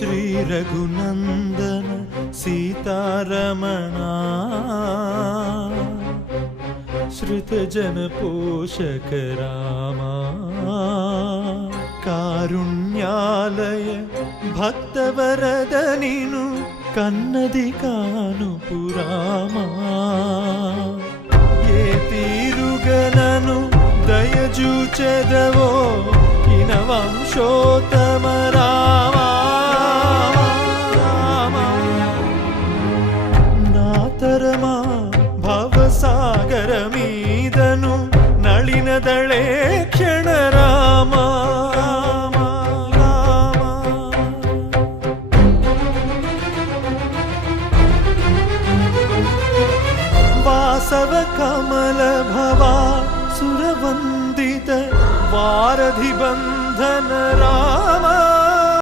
ಶ್ರೀ ರಘುನಂದನ ಸೀತಾರಮಣ ಶ್ರುತ ಜನ ಪೋಷಕ ರಾಮ ಕಾರುಣ್ಯಾಲಯ ಭಕ್ತವರದ ನೀನು ಕನ್ನದಿ ಕಾನು ಪುರಾಮ ಏ ತೀರುಗನನು ದಯಜೂಚದವೋ ಇನ ವಂಶೋತ್ತಮ ರಾಮ ನಾತರಮ ಭವಸಾಗರ ಮೀದನು ನಳಿನದಳೆ ಕ್ಷಣ ರಾಮ ವಾಸವ ಕಮಲ ಭವಾ ಸುರವಂದಿತ ವಾರಧಿ ಬಂಧನ ರಾ